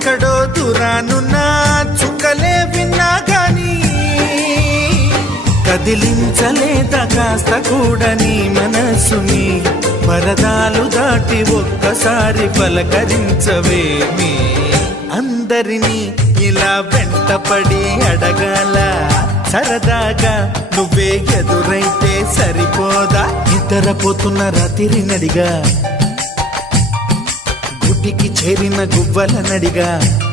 ఎక్కడో దూరానున్నా చుక్కలే విన్నా గాని కదిలించలేదా కాస్త కూడా నీ మనసుని పరదాలు దాటి ఒక్కసారి పలకరించవేమి అందరినీ ఇలా వెంటపడి అడగాల సరదాగా నువ్వే ఎదురైతే సరిపోదా నిద్రపోతున్న రాత్రి నడిగా గుడ్డికి చేరిన గువ్వల నడిగా